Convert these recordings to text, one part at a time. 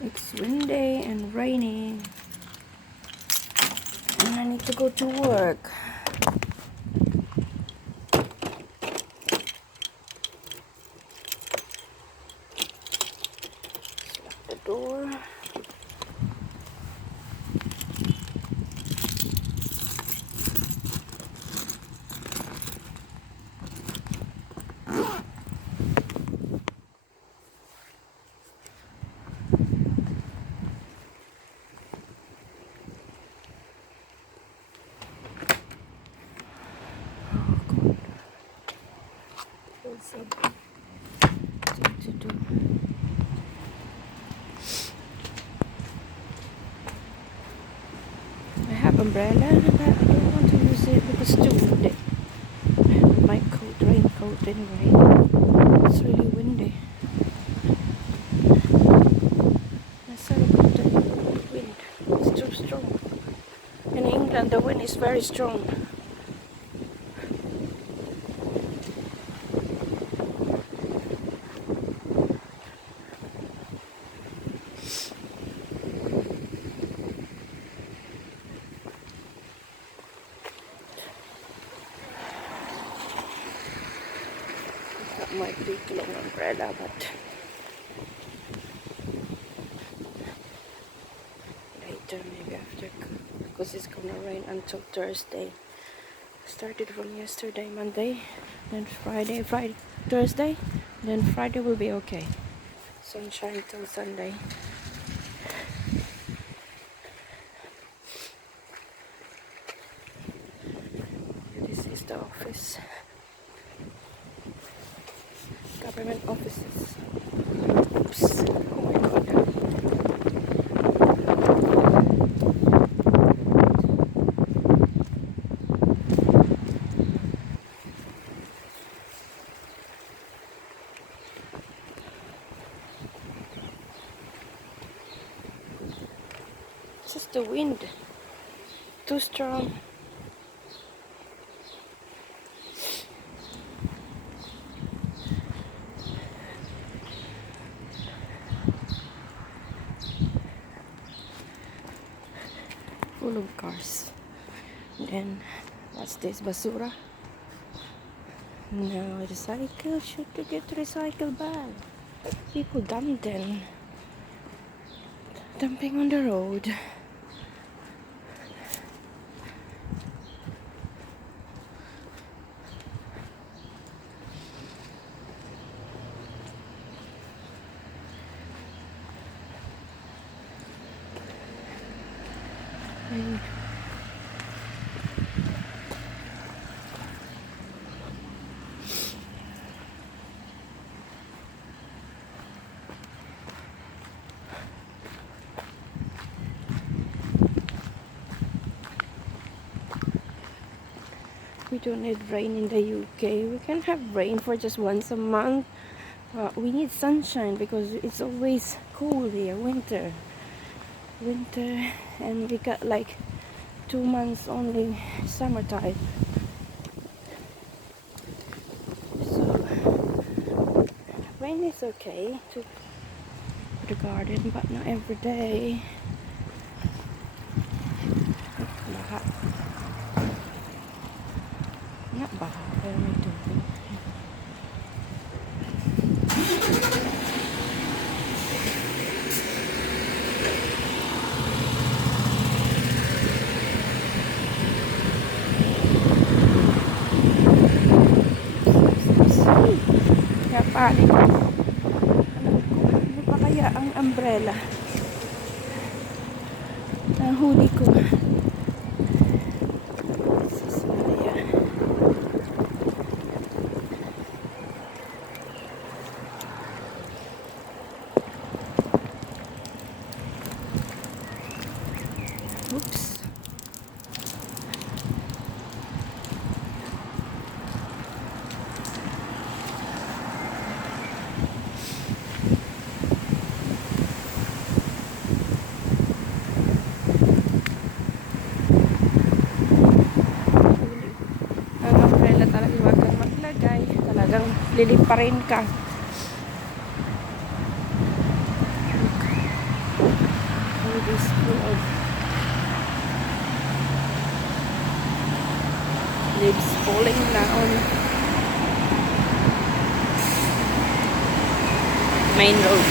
It's windy and rainy, and I need to go to work. Lock the door. Oh God, there's something to do. I have umbrella, but I don't want to use it because it's too windy. I have my coat, raincoat anyway. It's really windy. I sorry about the wind. It's too strong. In England, the wind is very strong. Got my big long umbrella, but later, maybe after, because it's gonna rain until Thursday. Started from yesterday, Monday, then Friday, Thursday, then Friday will be okay. Sunshine till Sunday. This is the office. Government offices. Oops. Oh my God. It's just the wind. Too strong. Full of cars. And then, what's this? Basura? No, recycle. Should get recycle bag. People dumping on the road. And we don't need rain in the UK. We can have rain for just once a month. We need sunshine because it's always cold here, winter, and we got like 2 months only summertime. So rain is okay to the garden, but not every day. Baha. Not baha, pero may tubig. Kaya pali. Ano pa kaya ang umbrella? Nahuli ko. Oops. Ang umbrella talaga huwag kang maglagay. Talagang liliparin ka. is full of leaves falling down. Main road.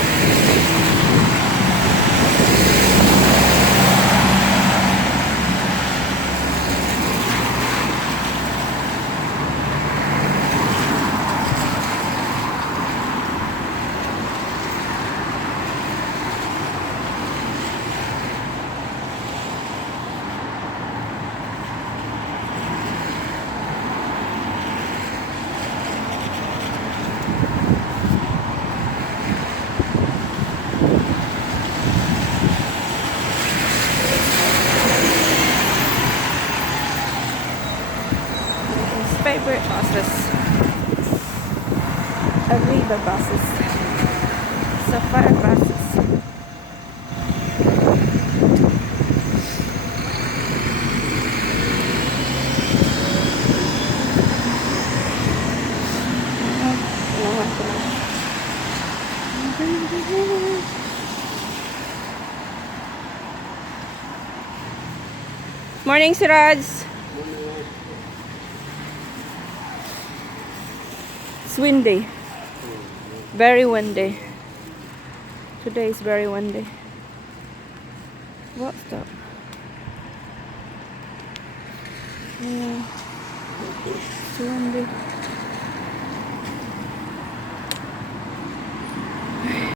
Favorite buses. Arriva buses. Sapphire buses. Morning, Siraj. It's windy. Very windy. Today is very windy. What's that? Yeah. It's windy.